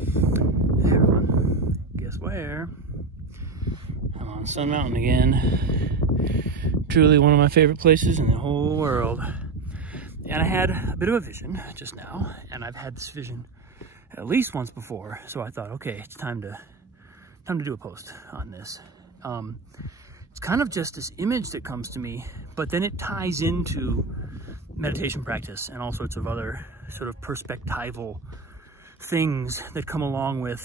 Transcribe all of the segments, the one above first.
Hey everyone, guess where? I'm on Sun Mountain again. Truly one of my favorite places in the whole world. And I had a bit of a vision just now, and I've had this vision at least once before, so I thought, okay, it's time to do a post on this. It's kind of just this image that comes to me, but then it ties into meditation practice and all sorts of other sort of perspectival things that come along with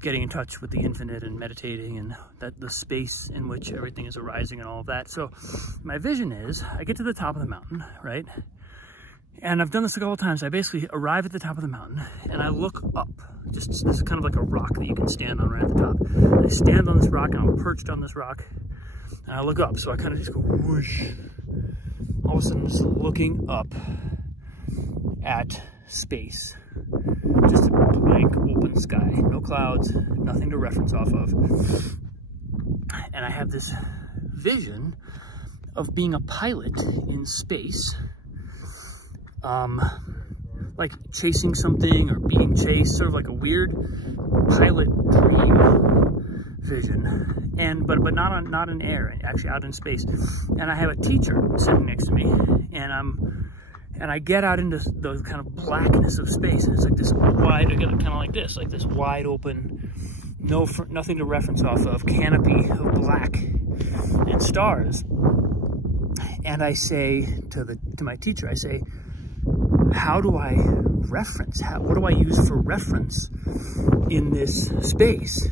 getting in touch with the infinite and meditating and that the space in which everything is arising and all of that. So my vision is I get to the top of the mountain, right? And I've done this a couple of times. I basically arrive at the top of the mountain and I look up. This is kind of like a rock that you can stand on right at the top. I stand on this rock and I'm perched on this rock and I look up. So I kind of just go whoosh. All of a sudden just looking up at space. Just a blank open sky, no clouds, nothing to reference off of. And I have this vision of being a pilot in space, like chasing something or being chased, sort of like a weird pilot dream vision. But not in air, actually out in space. And I have a teacher sitting next to me, and I get out into the kind of blackness of space, and it's like this wide, kind of like this wide open, nothing to reference off of, canopy of black and stars. And I say to my teacher, I say, how do I reference? What do I use for reference in this space?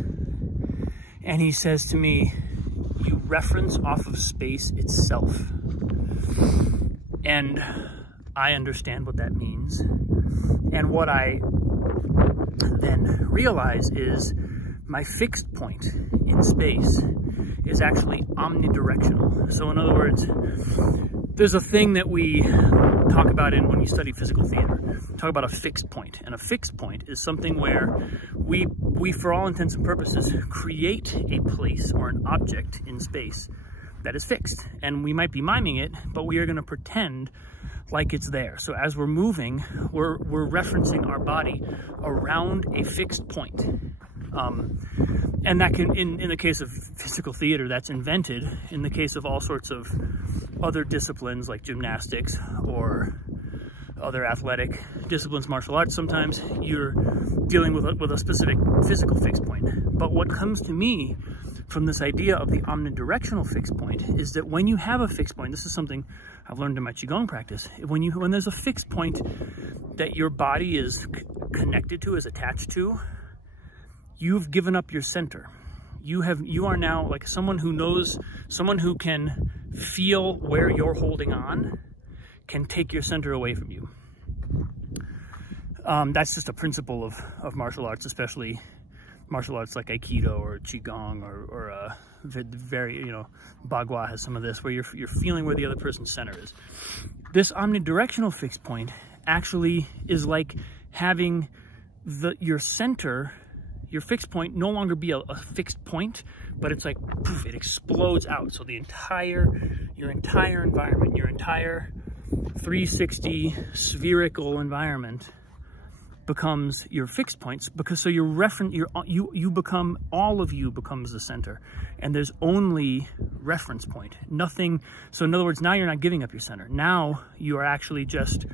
And he says to me, you reference off of space itself. And I understand what that means. And what I then realize is my fixed point in space is actually omnidirectional. So in other words, there's a thing that we talk about when you study physical theater. We talk about a fixed point. And a fixed point is something where we for all intents and purposes, create a place or an object in space that is fixed. And we might be miming it, but we are going to pretend like it's there. So as we're moving, we're referencing our body around a fixed point. And that can, in the case of physical theater, that's invented. In the case of all sorts of other disciplines like gymnastics or other athletic disciplines, martial arts, sometimes you're dealing with a specific physical fixed point. But what comes to me from this idea of the omnidirectional fixed point is that when you have a fixed point, this is something I've learned in my Qigong practice, when there's a fixed point that your body is connected to, is attached to, you've given up your center. You are now like someone who can feel where you're holding on, can take your center away from you. That's just a principle of martial arts, especially martial arts like Aikido or Qigong or very, Bagua has some of this, where you're feeling where the other person's center is. This omnidirectional fixed point actually is like having your center, your fixed point, no longer be a fixed point, but it's like, poof, it explodes out. So your entire environment, your entire 360 spherical environment becomes your fixed points, because so you become, all of you becomes the center, and there's only reference point, nothing. So in other words, now you're not giving up your center. Now you are actually just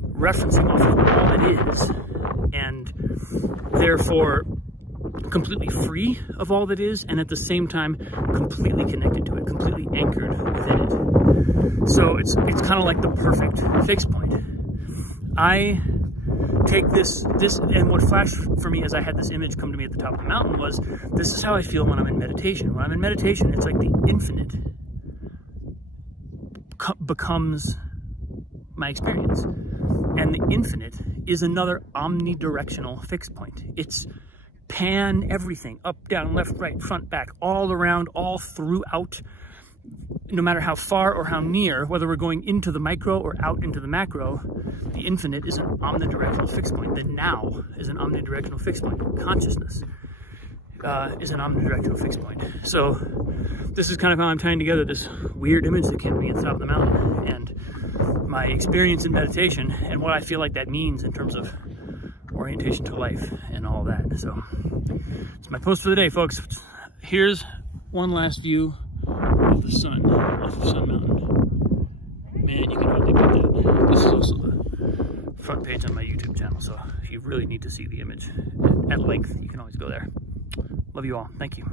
referencing off of all it is, and therefore completely free of all that is, and at the same time completely connected to it, completely anchored within it. So it's kind of like the perfect fixed point. I take this, and what flashed for me as I had this image come to me at the top of the mountain was, this is how I feel when I'm in meditation. When I'm in meditation, it's like the infinite becomes my experience. And the infinite is another omnidirectional fixed point. It's pan everything, up, down, left, right, front, back, all around, all throughout, no matter how far or how near, whether we're going into the micro or out into the macro, the infinite is an omnidirectional fixed point. The now is an omnidirectional fixed point. Consciousness is an omnidirectional fixed point. So this is kind of how I'm tying together this weird image that came to me at the top of the mountain, and my experience in meditation, and what I feel like that means in terms of orientation to life and all that. So it's my post for the day, folks. Here's one last view of the sun off of Sun Mountain. Man, you can hardly beat that. This is also the front page on my YouTube channel, so if you really need to see the image at length, you can always go there. Love you all. Thank you.